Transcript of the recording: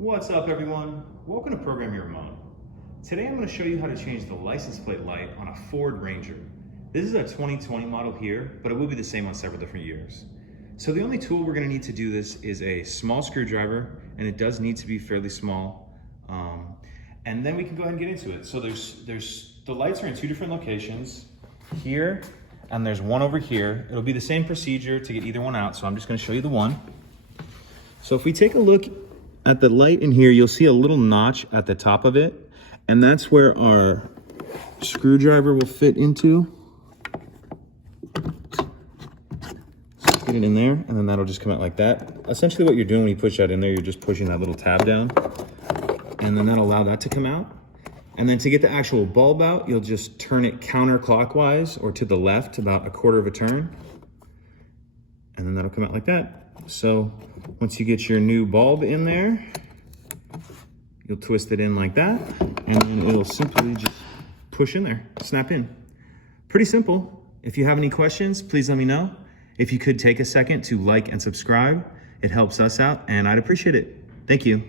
What's up everyone? Welcome to Program Your Remote. Today I'm going to show you how to change the license plate light on a Ford Ranger. This is a 2020 model here, but it will be the same on several different years. So the only tool we're going to need to do this is a small screwdriver, and it does need to be fairly small. And then we can go ahead and get into it. So the lights are in two different locations, here, and there's one over here. It'll be the same procedure to get either one out, so I'm just going to show you the one. So if we take a look at the light in here, you'll see a little notch at the top of it, and that's where our screwdriver will fit into. So get it in there, and then that'll just come out like that. Essentially what you're doing when you push that in there, you're just pushing that little tab down, and then that'll allow that to come out. And then to get the actual bulb out, you'll just turn it counterclockwise or to the left about a quarter of a turn, and then that'll come out like that. So once you get your new bulb in there, you'll twist it in like that, and then it'll simply just push in there, snap in. Pretty simple. If you have any questions, please let me know. If you could take a second to like and subscribe, it helps us out, and I'd appreciate it. Thank you.